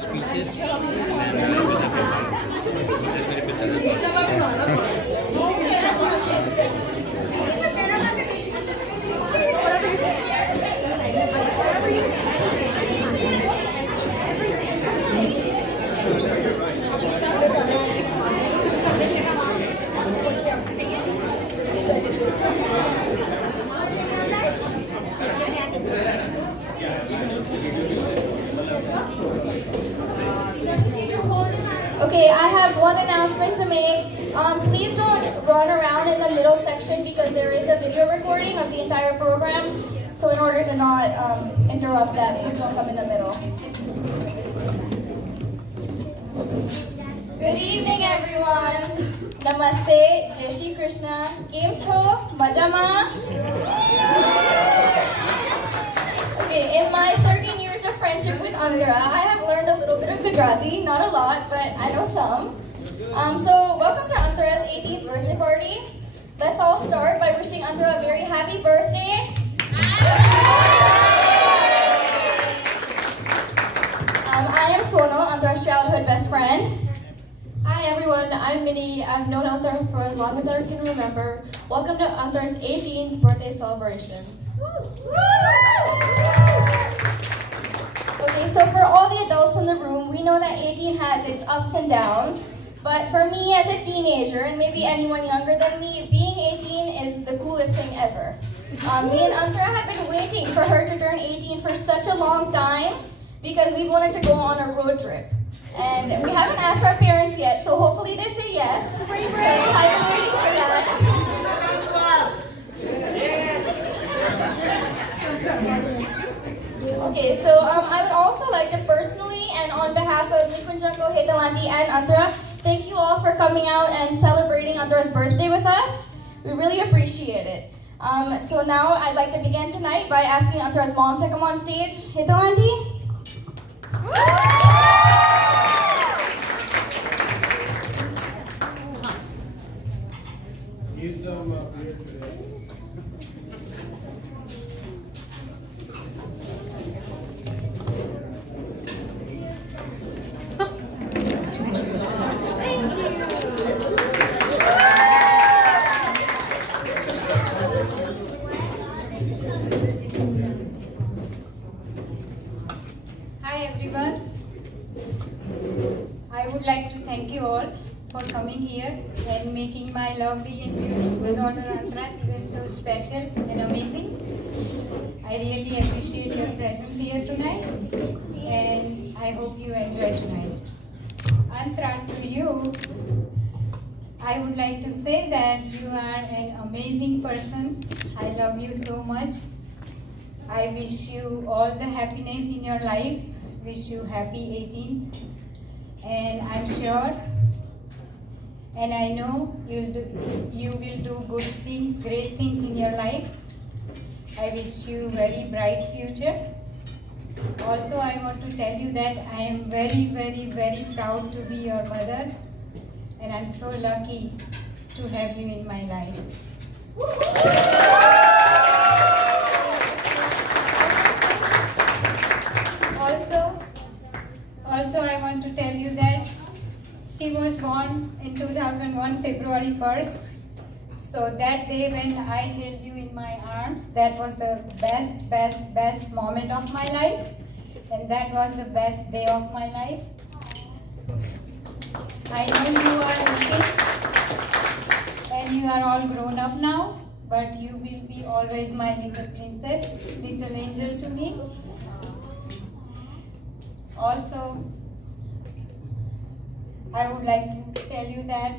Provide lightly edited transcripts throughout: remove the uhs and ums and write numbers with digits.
some speeches, and then we'll have performances. So as many pictures as possible. Okay, I have one announcement to make. Please don't run around in the middle section because there is a video recording of the entire program. So in order to not interrupt that, please don't come in the middle. Good evening, everyone. Namaste, Jai Shri Krishna. Kem cho? Majama? Okay, in my 13 years of friendship with Antra, I have learned a little bit of Gujarati, not a lot, but I know some. So welcome to Antra's 18th birthday party. Let's all start by wishing Antra a very happy birthday. I am Sonal, Antra's childhood best friend. Hi everyone, I'm Minnie. I've known Antra for as long as I can remember. Welcome to Antra's 18th birthday celebration. Okay, so for all the adults in the room, we know that 18 has its ups and downs. But for me as a teenager, and maybe anyone younger than me, being 18 is the coolest thing ever. Me and Antra have been waiting for her to turn 18 for such a long time because we wanted to go on a road trip. And we haven't asked our parents yet, so hopefully they say yes. I've been waiting for that. Okay, so I would also like to personally and on behalf of Nikunjanko, Hetalanti, and Antra, thank you all for coming out and celebrating Antra's birthday with us. We really appreciate it. So now I'd like to begin tonight by asking Antra's mom to come on stage. Hetalanti? Use some beer today. Hi everyone. I would like to thank you all for coming here and making my lovely and beautiful daughter Antra's event so special and amazing. I really appreciate your presence here tonight and I hope you enjoy tonight. Antra, to you, I would like to say that you are an amazing person. I love you so much. I wish you all the happiness in your life. Wish you happy 18th. And I'm sure and I know you will do good things, great things in your life. I wish you very bright future. Also, I want to tell you that I am very, very, very proud to be your mother. And I'm so lucky to have you in my life. Also, I want to tell you that she was born in 2001, February 1st. So that day when I held you in my arms, that was the best moment of my life. And that was the best day of my life. I know you are 18 and you are all grown up now, but you will be always my little princess, little angel to me. Also, I would like to tell you that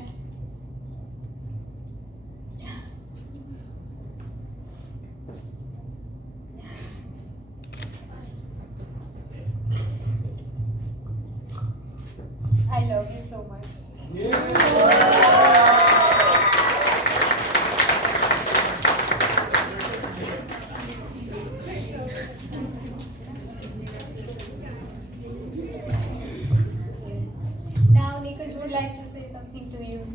I love you so much. Now, Nikunj would like to say something to you.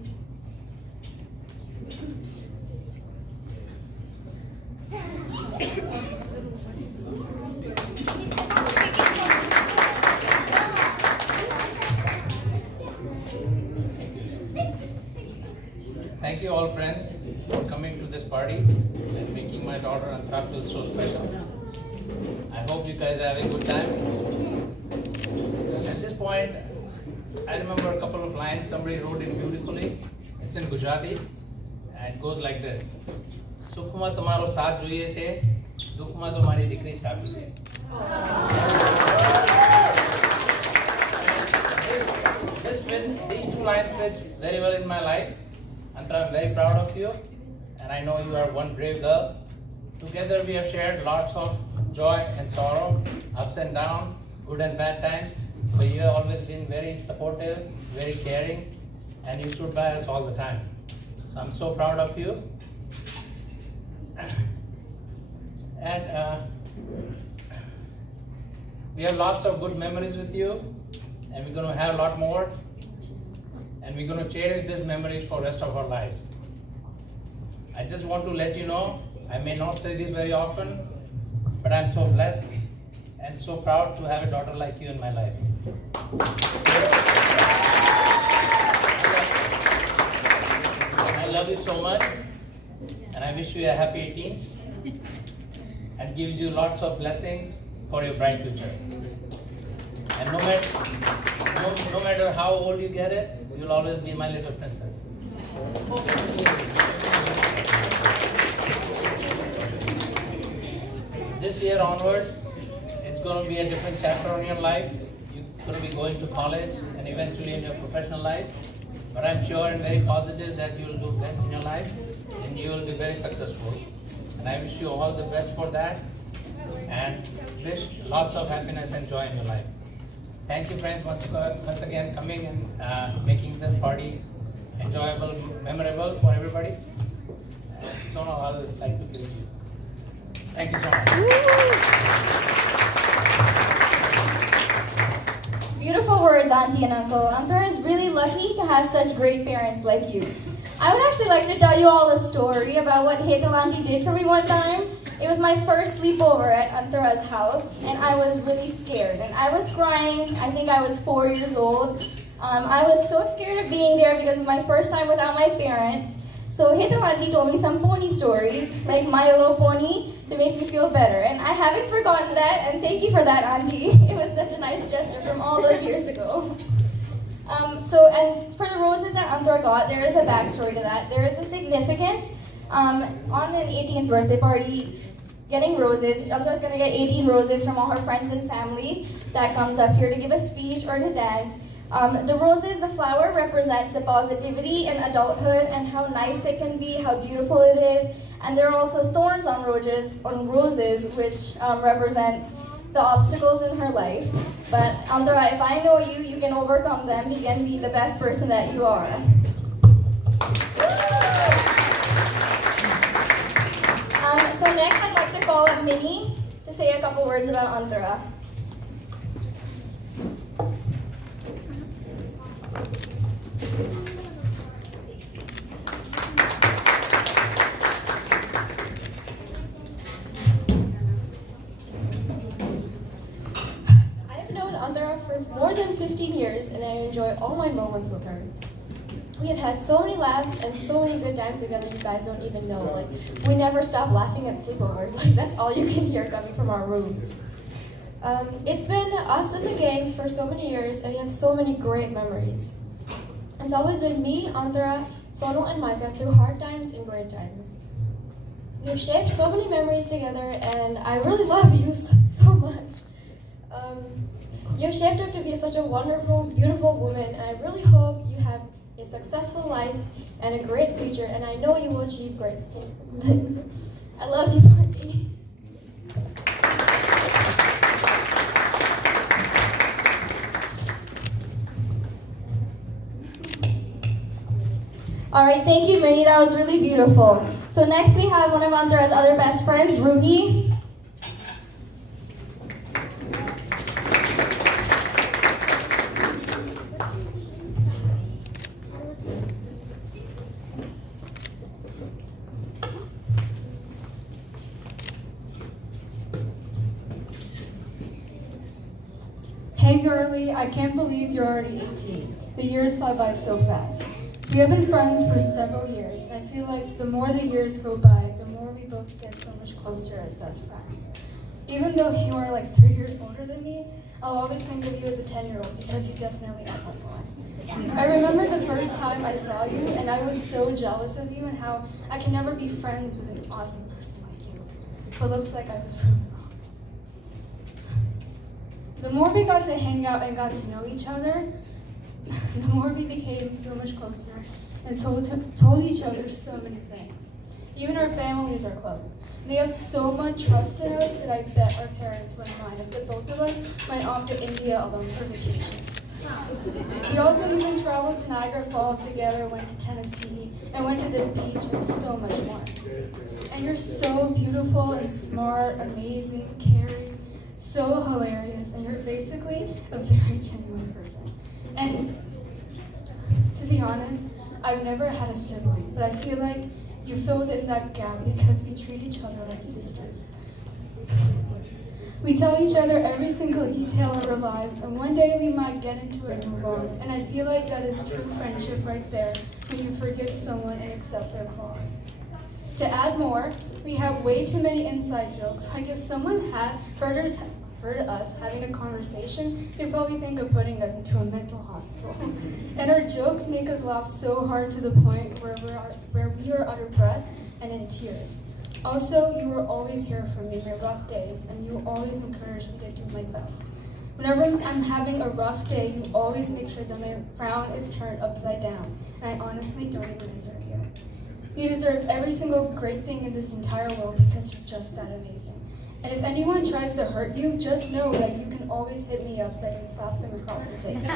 Thank you all friends for coming to this party and making my daughter Antra feel so special. I hope you guys are having a good time. At this point, I remember a couple of lines somebody wrote it beautifully. It's in Gujarati and it goes like this. Sukhma tomaro saath જોઈએ છે, દુઃખમાં તો મારી દીકરી છાપી છે. These two lines fit very well in my life. Antra, I'm very proud of you, and I know you are one brave girl. Together we have shared lots of joy and sorrow, ups and downs, good and bad times. But you have always been very supportive, very caring, and you stood by us all the time. So I'm so proud of you. And we have lots of good memories with you, and we're going to have a lot more. And we're going to cherish these memories for the rest of our lives. I just want to let you know, I may not say this very often, but I'm so blessed and so proud to have a daughter like you in my life. I love you so much, and I wish you a happy 18th and gives you lots of blessings for your bright future. And no matter how old you get it, you'll always be my little princess. This year onwards, it's going to be a different chapter in your life. You're going to be going to college and eventually in your professional life. But I'm sure and very positive that you'll do best in your life and you will be very successful. And I wish you all the best for that and wish lots of happiness and joy in your life. Thank you friends once again coming and making this party enjoyable, memorable for everybody. So now I would like to greet you. Thank you so much. Beautiful words, Auntie and Uncle. Antra is really lucky to have such great parents like you. I would actually like to tell you all a story about what Hetal Auntie did for me one time. It was my first sleepover at Antra's house, and I was really scared. And I was crying. I think I was 4 years old. I was so scared of being there because it was my first time without my parents. So Hetal Auntie told me some pony stories, like My Little Pony, to make me feel better. And I haven't forgotten that, and thank you for that, Auntie. It was such a nice gesture from all those years ago. And for the roses that Antra got, there is a backstory to that. There is a significance. On an 18th birthday party, getting roses, Antra's going to get 18 roses from all her friends and family that comes up here to give a speech or to dance. The roses, the flower, represents the positivity in adulthood and how nice it can be, how beautiful it is. And there are also thorns on roses, which represents the obstacles in her life. But Antra, if I know you, you can overcome them. You can be the best person that you are. So next, I'd like to call up Minnie to say a couple words about Antra. Antra for more than 15 years, and I enjoy all my moments with her. We have had so many laughs and so many good times together, you guys don't even know. Like, we never stop laughing at sleepovers. Like, that's all you can hear coming from our rooms. It's been us and the gang for so many years, and we have so many great memories. It's always been me, Antra, Sonu, and Micah through hard times and great times. We have shaped so many memories together, and I really love you so much. You've shaped her to be such a wonderful, beautiful woman, and I really hope you have a successful life and a great future, and I know you will achieve great things. I love you, Marty. All right, thank you, Minnie. That was really beautiful. So next we have one of Antra's other best friends, Ruhi. Hey girlie, I can't believe you're already 18. The years fly by so fast. We have been friends for several years, and I feel like the more the years go by, the more we both get so much closer as best friends. Even though you are like 3 years older than me, I'll always think of you as a 10-year-old because you definitely are like one. I remember the first time I saw you, and I was so jealous of you and how I can never be friends with an awesome person like you. But looks like I was proven wrong. The more we got to hang out and got to know each other, the more we became so much closer and told each other so many things. Even our families are close. They have so much trust in us that I bet our parents wouldn't mind if the both of us went off to India alone for vacation. We also even traveled to Niagara Falls together, went to Tennessee, and went to the beach and so much more. And you're so beautiful and smart, amazing, caring, so hilarious, and you're basically a very genuine person. And to be honest, I've never had a sibling, but I feel like you filled in that gap because we treat each other like sisters. We tell each other every single detail of our lives, and one day we might get into it and move on. And I feel like that is true friendship right there, when you forgive someone and accept their flaws. To add more, we have way too many inside jokes. Like if someone had heard us having a conversation, they'd probably think of putting us into a mental hospital. And our jokes make us laugh so hard to the point where we are out of breath and in tears. Also, you were always here for me in my rough days, and you always encouraged me to do my best. Whenever I'm having a rough day, you always make sure that my frown is turned upside down, and I honestly don't even deserve you. You deserve every single great thing in this entire world because you're just that amazing. And if anyone tries to hurt you, just know that you can always hit me up so I can slap them across the face.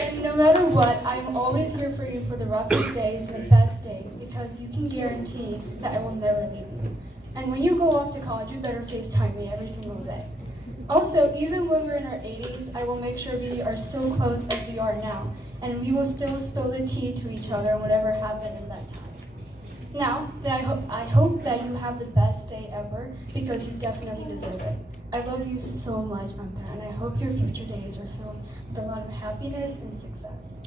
And no matter what, I'm always here for you for the roughest days and the best days because you can guarantee that I will never leave you. And when you go off to college, you better FaceTime me every single day. Also, even when we're in our 80s, I will make sure we are still close as we are now, and we will still spill the tea to each other on whatever happened in that time. Now, I hope that you have the best day ever, because you definitely deserve it. I love you so much, Antra, and I hope your future days are filled with a lot of happiness and success.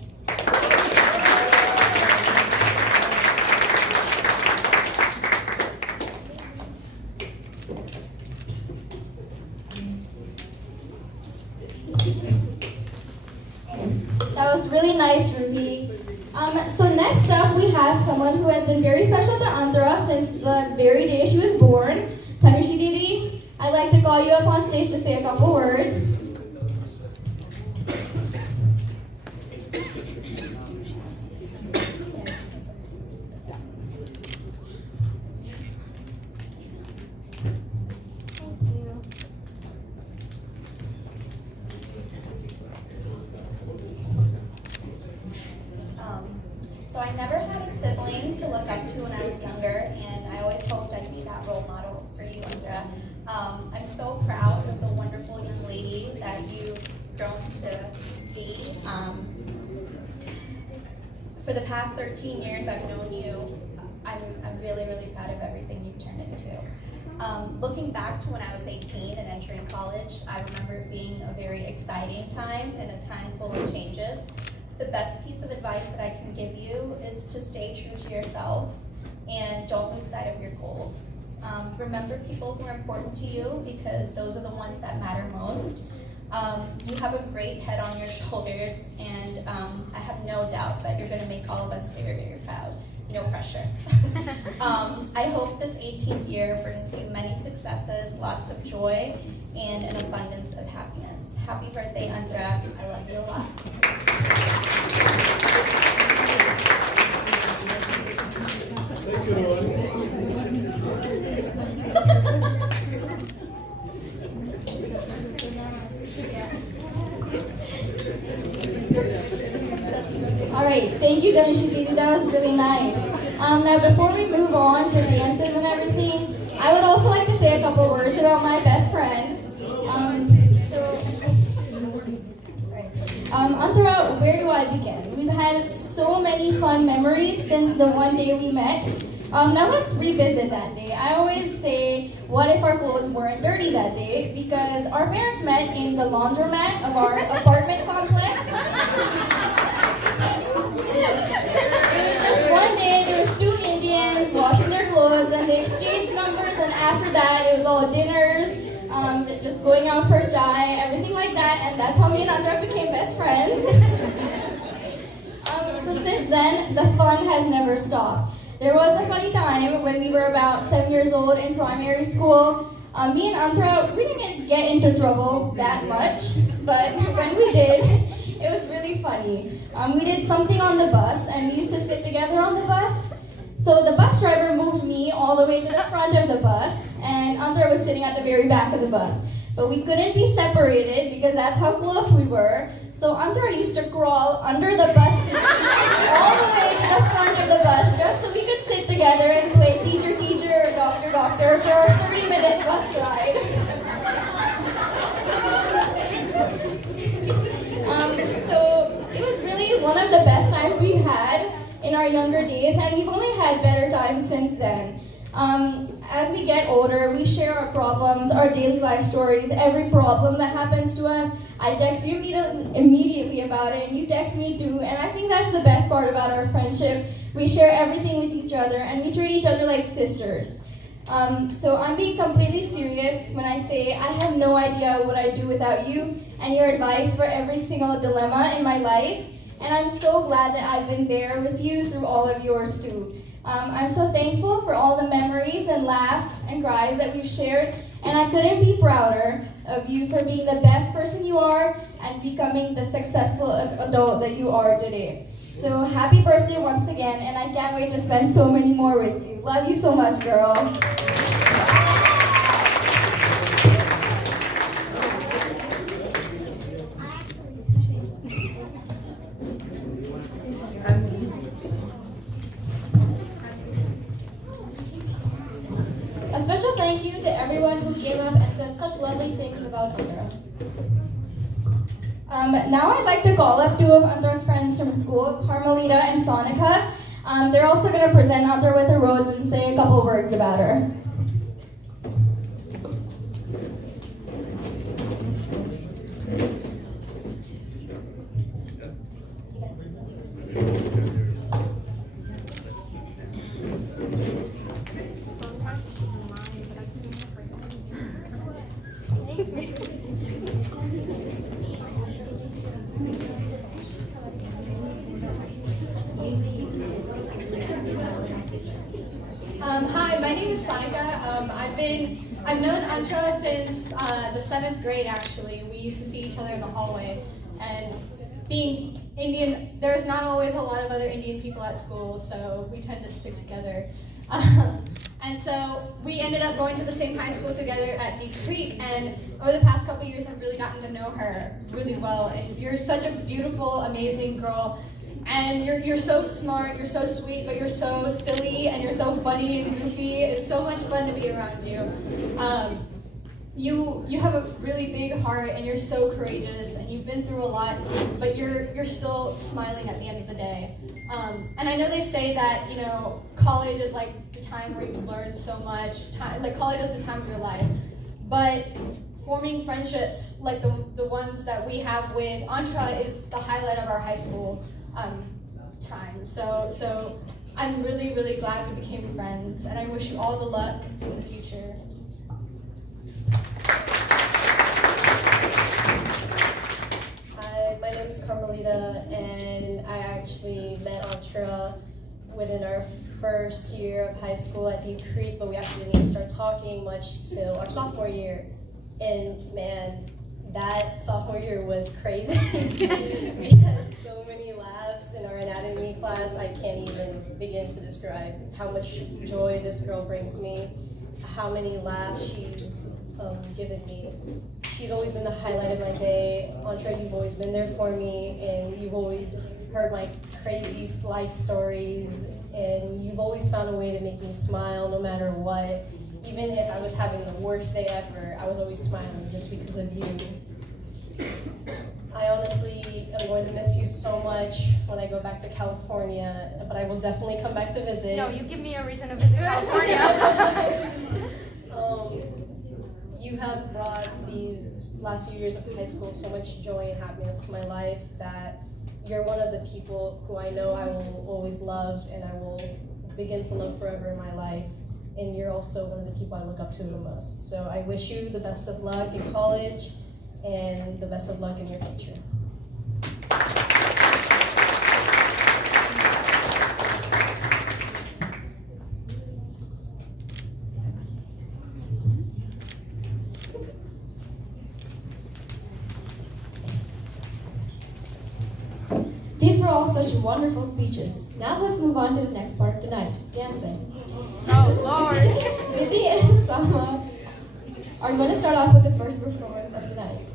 That was really nice, Ruby. So next up, we have someone who has been very special to Antra since the very day she was born. Tanushi Didi, I'd like to call you up on stage to say a couple words. So I never had a sibling to look up to when I was younger, and I always hoped I'd be that role model for you, Antra. I'm so proud of the wonderful young lady that you've grown to be. For the past 13 years I've known you, I'm really, really proud of everything you've turned into. Looking back to when I was 18 and entering college, I remember it being a very exciting time and a time full of changes. The best piece of advice that I can give you is to stay true to yourself and don't lose sight of your goals. Remember people who are important to you because those are the ones that matter most. You have a great head on your shoulders, and I have no doubt that you're going to make all of us very, very proud. No pressure. I hope this 18th year brings you many successes, lots of joy, and an abundance of happiness. Happy birthday, Antra. I love you a lot. Thank you, Rowan. All right, thank you, Tanushi Didi. That was really nice. Now, before we move on to dances and everything, I would also like to say a couple words about my best friend. Antra, where do I begin? We've had so many fun memories since the one day we met. Now let's revisit that day. I always say, what if our clothes weren't dirty that day? Because our parents met in the laundromat of our apartment complex. that, it was all dinners, just going out for chai, everything like that, and that's how me and Antra became best friends. So since then, the fun has never stopped. There was a funny time when we were about 7 years old in primary school. Me and Antra, we didn't get into trouble that much, but when we did, it was really funny. We did something on the bus, and we used to sit together on the bus. So the bus driver moved me all the way to the front of the bus, and Antra was sitting at the very back of the bus. But we couldn't be separated because that's how close we were. So Antra used to crawl under the bus all the way to the front of the bus just so we could sit together and play teacher, teacher, or doctor, doctor for our 30-minute bus ride. So it was really one of the best times we've had in our younger days, and we've only had better times since then. As we get older, we share our problems, our daily life stories, every problem that happens to us. I text you immediately about it, and you text me too, and I think that's the best part about our friendship. We share everything with each other, and we treat each other like sisters. So I'm being completely serious when I say I have no idea what I'd do without you and your advice for every single dilemma in my life, and I'm so glad that I've been there with you through all of yours too. I'm so thankful for all the memories and laughs and cries that we've shared, and I couldn't be prouder of you for being the best person you are and becoming the successful adult that you are today. So happy birthday once again, and I can't wait to spend so many more with you. Love you so much, girl. A special thank you to everyone who came up and said such lovely things about Antra. Now I'd like to call up two of Antra's friends from school, Carmelita and Sonica. They're also going to present Antra with her rose and say a couple words about her. Hi, my name is Sonica. I've known Antra since the 7th grade. Actually, we used to see each other in the hallway. And being Indian, there's not always a lot of other Indian people at school, so we tend to stick together. And so we ended up going to the same high school together at Deep Creek. And over the past couple years, I've really gotten to know her really well. And you're such a beautiful, amazing girl. And you're so smart, you're so sweet, but you're so silly and you're so funny and goofy. It's so much fun to be around you. You have a really big heart and you're so courageous and you've been through a lot, but you're still smiling at the end of the day. And I know they say that, you know, college is like the time where you learn so much. Like college is the time of your life. But forming friendships like the ones that we have with Antra is the highlight of our high school time. So I'm really, really glad we became friends, and I wish you all the luck in the future. Hi, my name is Carmelita, and I actually met Antra within our first year of high school at Deep Creek, but we actually didn't even start talking much till our sophomore year. And man, that sophomore year was crazy. We had so many laughs in our anatomy class. I can't even begin to describe how much joy this girl brings me, how many laughs she's given me. She's always been the highlight of my day. Antra, you've always been there for me, and you've always heard my crazy life stories, and you've always found a way to make me smile no matter what. Even if I was having the worst day ever, I was always smiling just because of you. I honestly am going to miss you so much when I go back to California, but I will definitely come back to visit. No, you give me a reason to visit California. You have brought these last few years of high school so much joy and happiness to my life that you're one of the people who I know I will always love and I will begin to love forever in my life. and you're also one of the people I look up to the most. So I wish you the best of luck in college and the best of luck in your future. These were all such wonderful speeches. Now let's move on to the next part of tonight, dancing. Oh, Lord. Vidhi and Sama are going to start off with the first performance of tonight.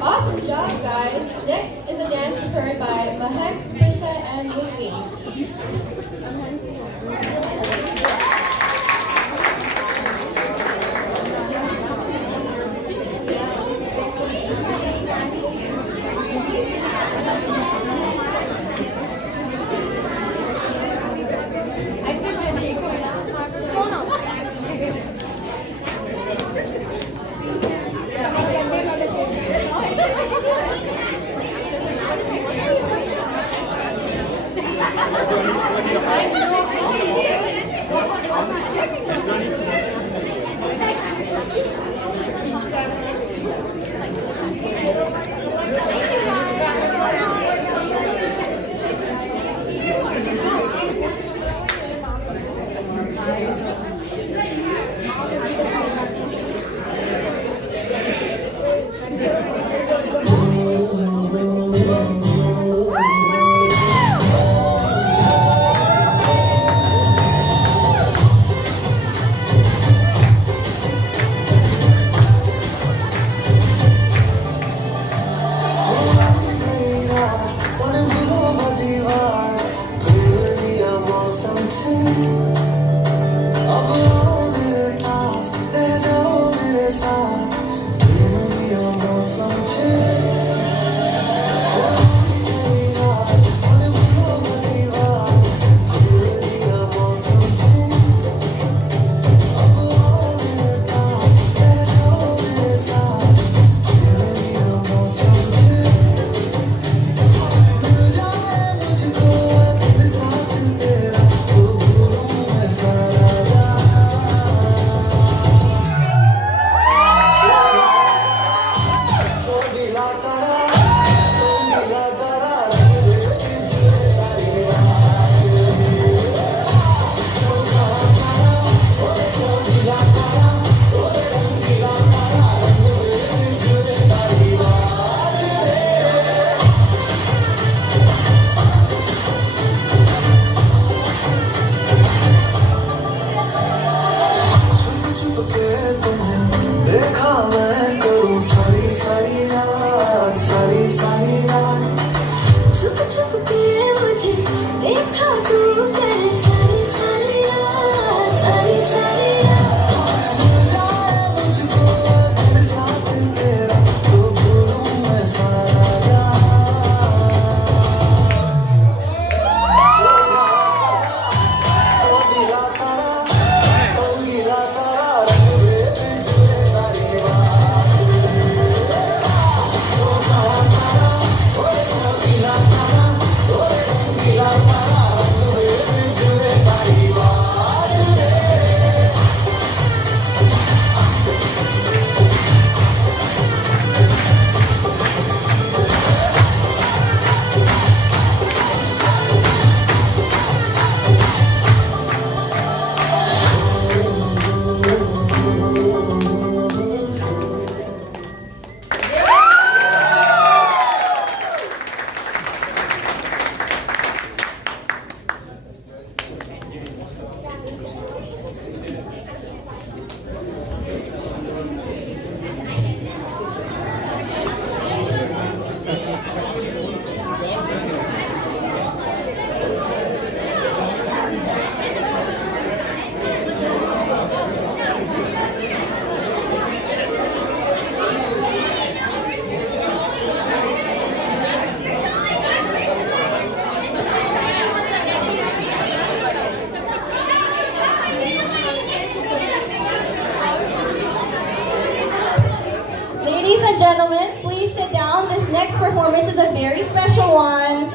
Awesome job, guys. Next is a dance prepared by Mahek, Prisha, and Whitney. Ladies and gentlemen, please sit down. This next performance is a very special one.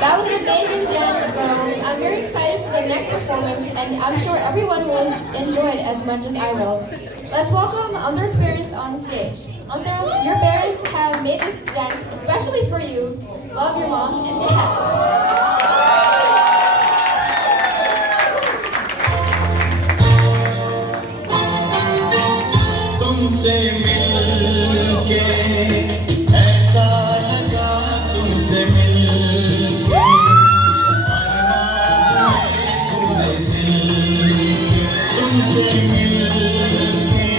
That was an amazing dance, girls. I'm very excited for the next performance, and I'm sure everyone will enjoy it as much as I will. Let's welcome Antra's parents on stage. Antra, your parents have made this dance especially for you. Love your mom and dad. तुमसे मिलके ऐसा लगा तुमसे मिलके पूरे दिल तुमसे मिलके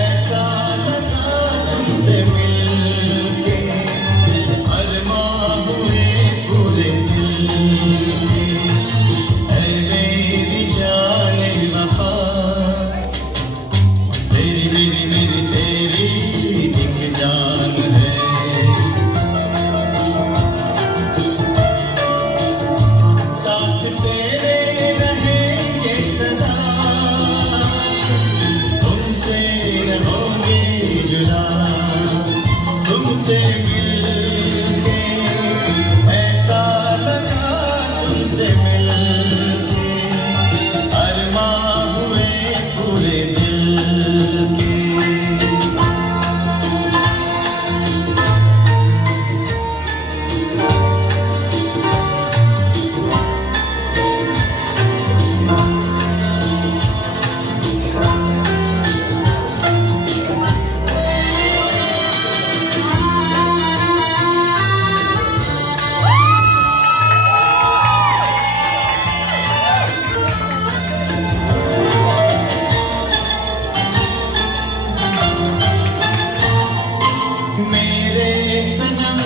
ऐसा लगा तुमसे मिलके अरमां हुए पूरे दिल ऐ मेरी जाने वफा मेरी तेरी एक जान है साथ तेरे रहेंगे सदा तुमसे न होंगे जुदा तुमसे मिल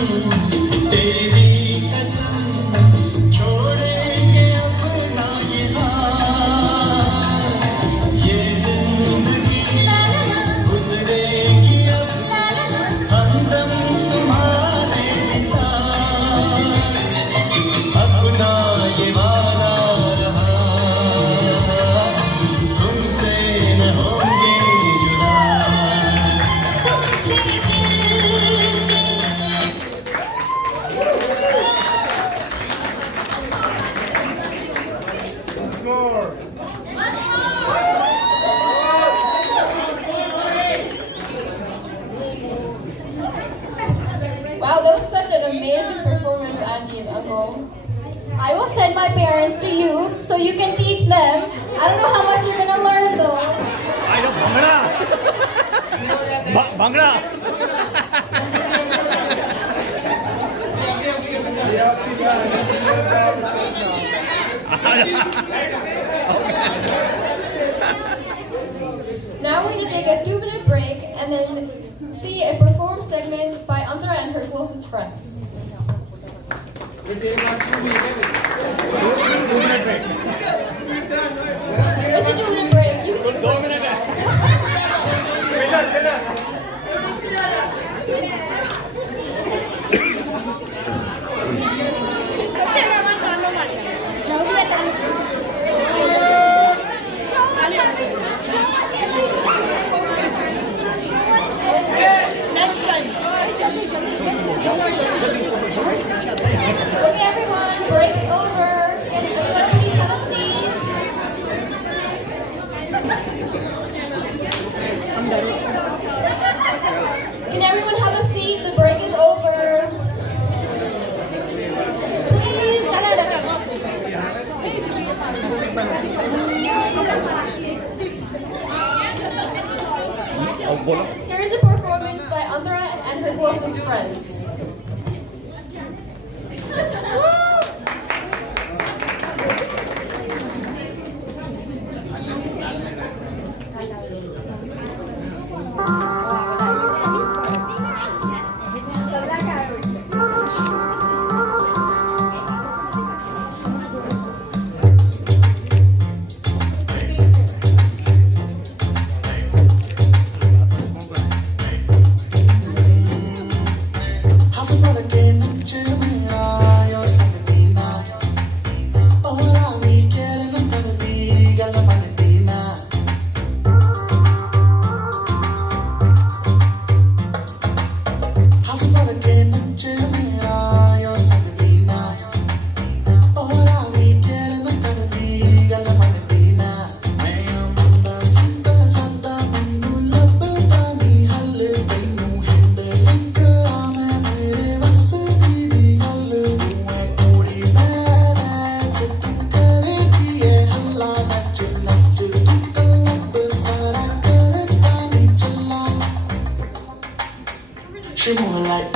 तेरी कसम छोड़ेंगे अपना ये हाल ये जिंदगी गुजरेगी अब हमदम तुम्हारे साथ अपना ये वादा रहा तुमसे न होंगे जुदा Score. Wow, that was such an amazing performance, Auntie and Uncle. I will send my parents to you so you can teach them. I don't know how much they're gonna learn though. I know Bhangra. Bhangra. Now we're gonna take a 2-minute break and then see a perform segment by Antra and her closest friends. It's a 2-minute break. You can take a break. Okay, everyone, break's over. Can everyone please have a seat? Can everyone have a seat? The break is over. Here's a performance by Antra and her closest friends. She moving like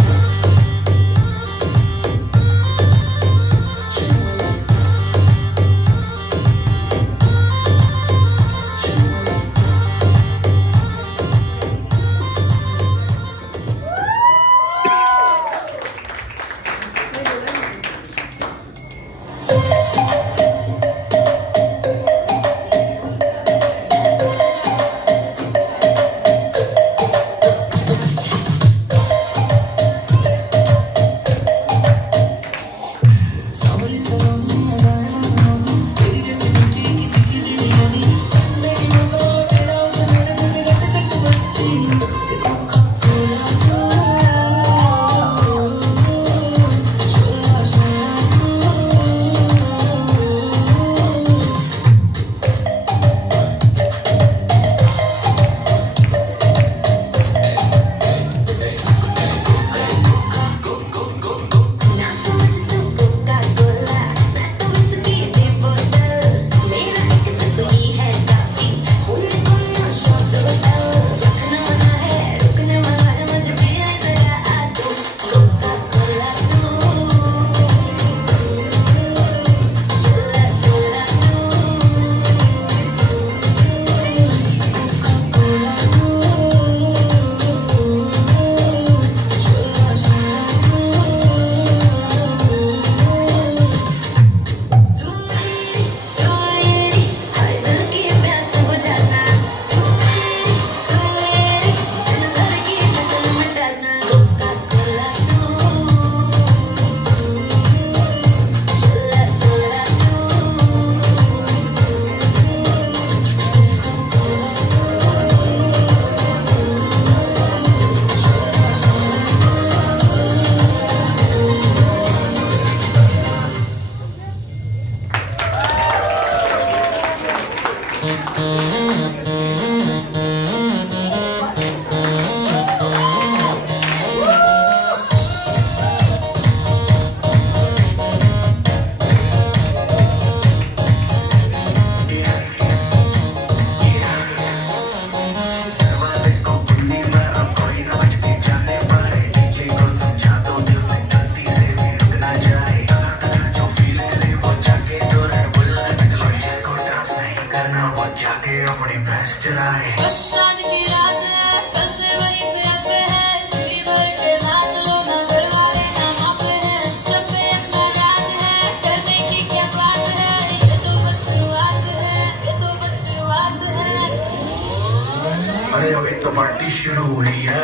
party शुरू हुई है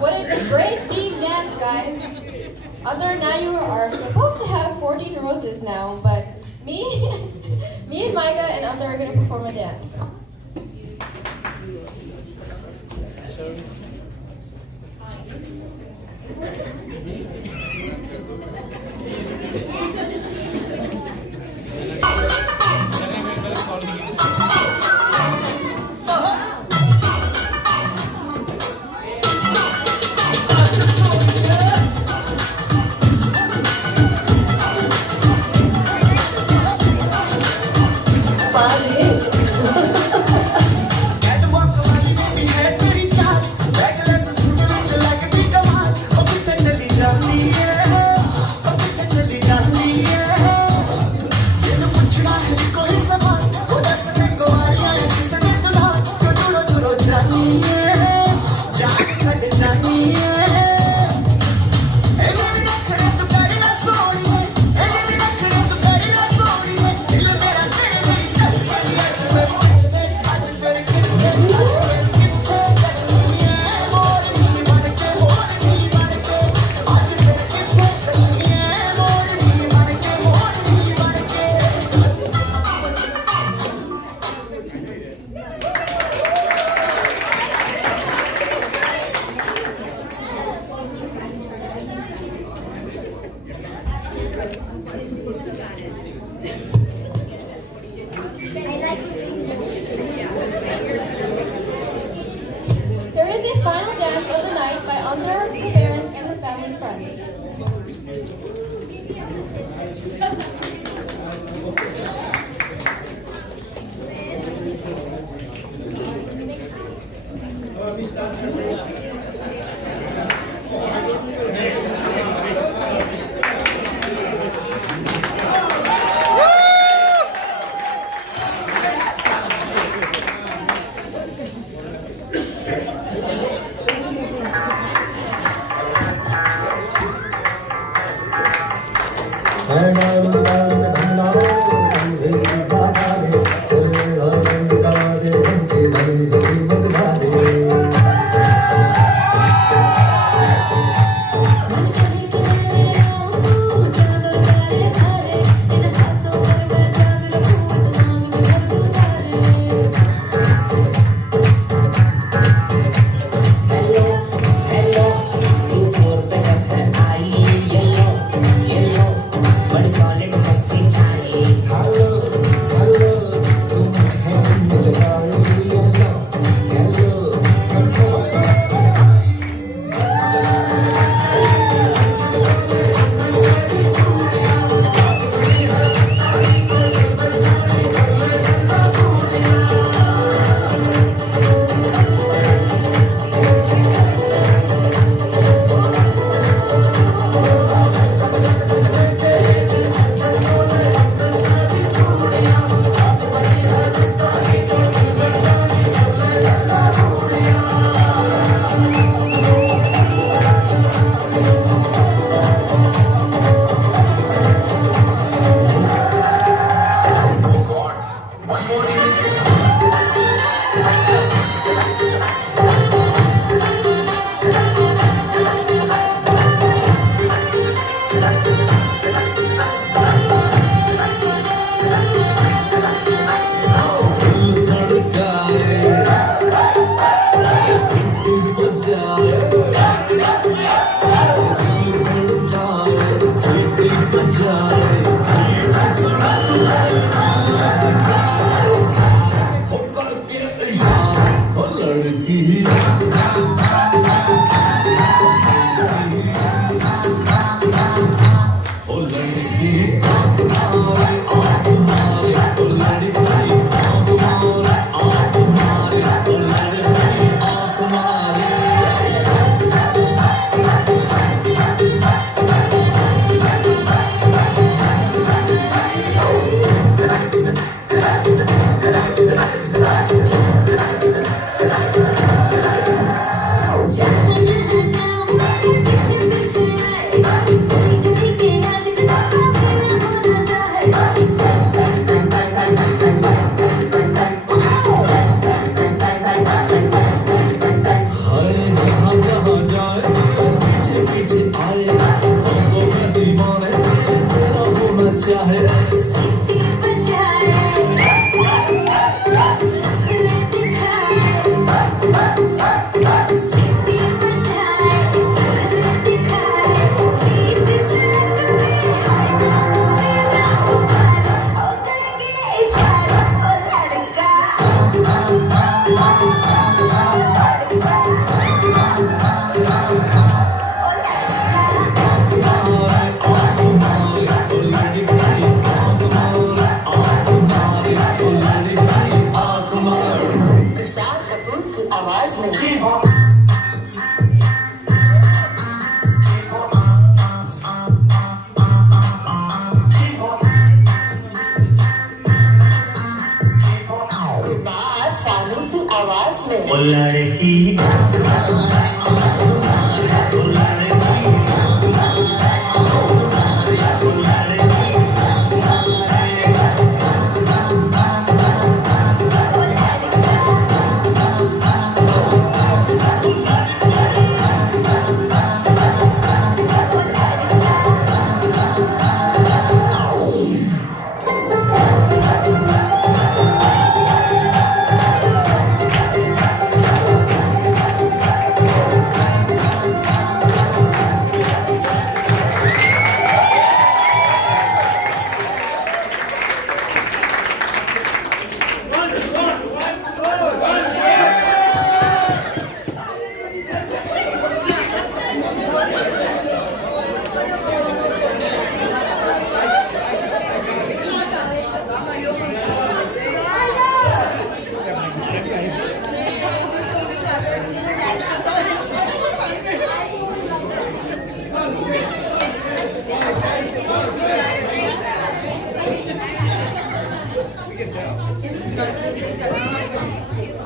What a great team dance, guys. Other now you are supposed to have 14 roses now, but me, me and Micah and Antra are gonna perform a dance. Here is the final dance of the night by Antra, her parents, and her family friends. बड़ी solid मस्त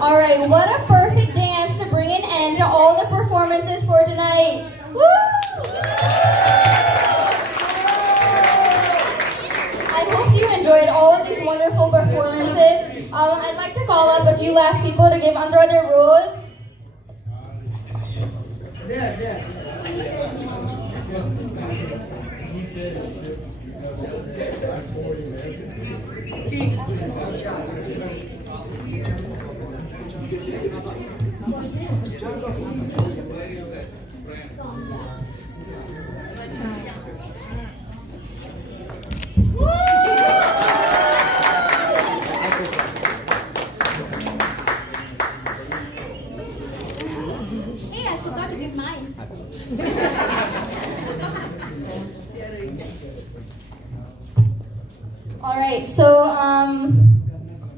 All right, what a perfect dance to bring an end to all the performances for tonight. Woo! I hope you enjoyed all of these wonderful performances. I'd like to call up a few last people to give Antra their rose. Hey, I forgot to give mine. All right, so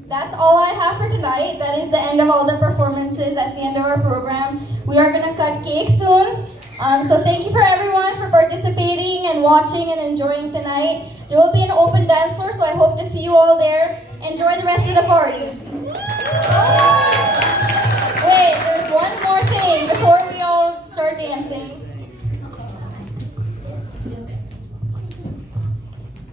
that's all I have for tonight. That is the end of all the performances. That's the end of our program. We are gonna cut cake soon. So thank you for everyone for participating and watching and enjoying tonight. There will be an open dance floor, so I hope to see you all there. Enjoy the rest of the party. Wait, there's one more thing before we all start dancing.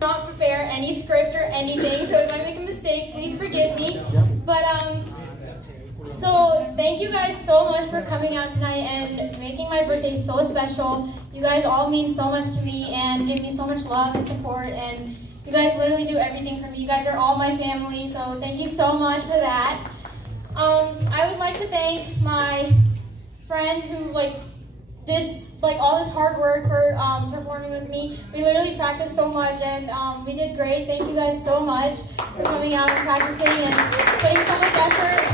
Not prepare any script or anything, so if I make a mistake, please forgive me. But so thank you guys so much for coming out tonight and making my birthday so special. You guys all mean so much to me and give me so much love and support, and you guys literally do everything for me. You guys are all my family, so thank you so much for that. I would like to thank my friend who did all this hard work for performing with me. We literally practiced so much and we did great. Thank you guys so much for coming out and practicing and putting so much effort.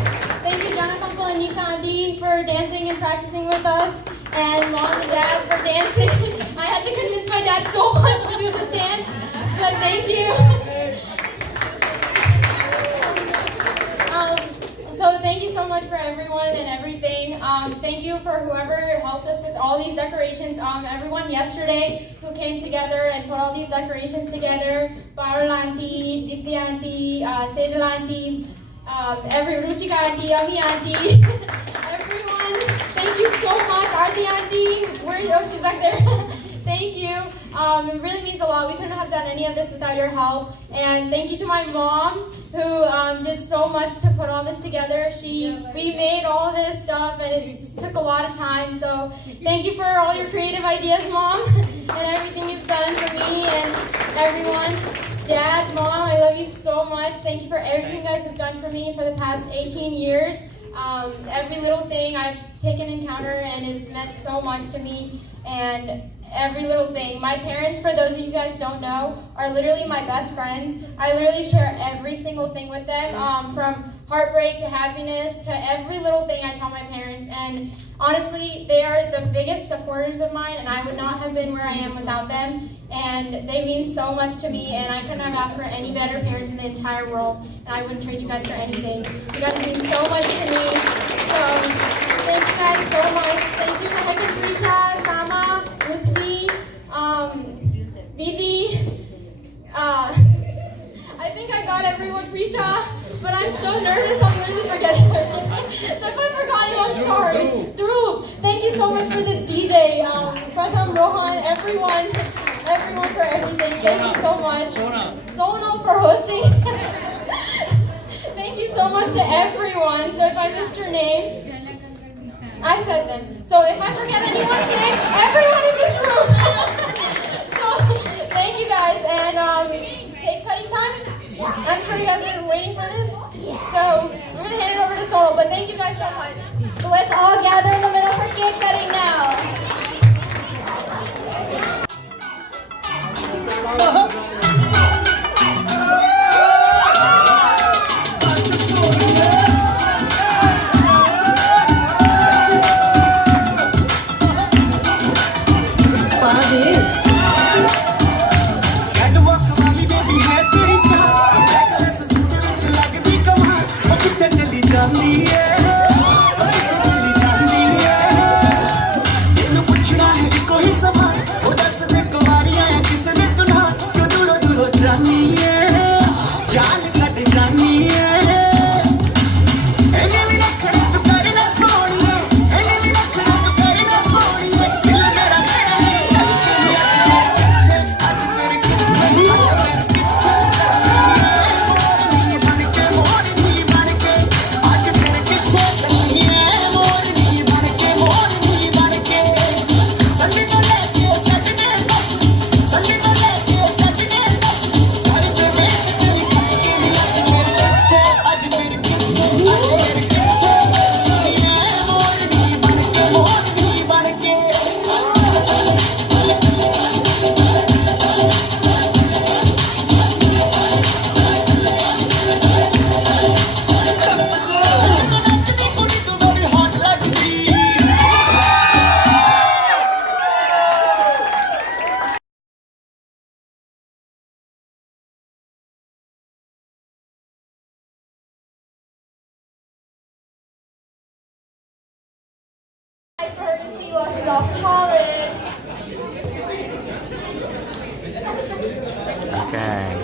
Thank you Janak Uncle and Nisha Auntie for dancing and practicing with us, and Mom and Dad for dancing. I had to convince my dad so much to do this dance, but thank you. So thank you so much for everyone and everything. Thank you for whoever helped us with all these decorations. Everyone yesterday who came together and put all these decorations together. Parul Auntie, Dipti Auntie, Sejal Auntie, Ruchika Auntie, Ami Auntie, everyone. Thank you so much. Aarti Auntie, she's back there. Thank you. It really means a lot. We couldn't have done any of this without your help. And thank you to my mom who did so much to put all this together. We made all this stuff and it took a lot of time. So thank you for all your creative ideas, Mom, and everything you've done for me and everyone. Dad, Mom, I love you so much. Thank you for everything you guys have done for me for the past 18 years. Every little thing I've taken encounter and it meant so much to me. And every little thing. My parents, for those of you guys don't know, are literally my best friends. I literally share every single thing with them, from heartbreak to happiness to every little thing I tell my parents. And honestly, they are the biggest supporters of mine, and I would not have been where I am without them. And they mean so much to me, and I couldn't have asked for any better parents in the entire world, and I wouldn't trade you guys for anything. You guys mean so much to me. So thank you guys so much. Thank you for Heka, Trisha, Sama, Ruthvi, Vidhi. I think I got everyone, Prisha, but I'm so nervous I'm literally forgetting everyone. So if I forgot you, I'm sorry. Dhruv, thank you so much for the DJ. Pratham, Rohan, everyone for everything. Thank you so much. Sonal for hosting. Thank you so much to everyone. So if I missed your name, I said them. So if I forget anyone's name, everyone in this room. So thank you guys, and cake cutting time. I'm sure you guys are waiting for this. So I'm gonna hand it over to Sonal, but thank you guys so much. So let's all gather in the middle for cake cutting now. Nice for her to see while she's off college. Okay.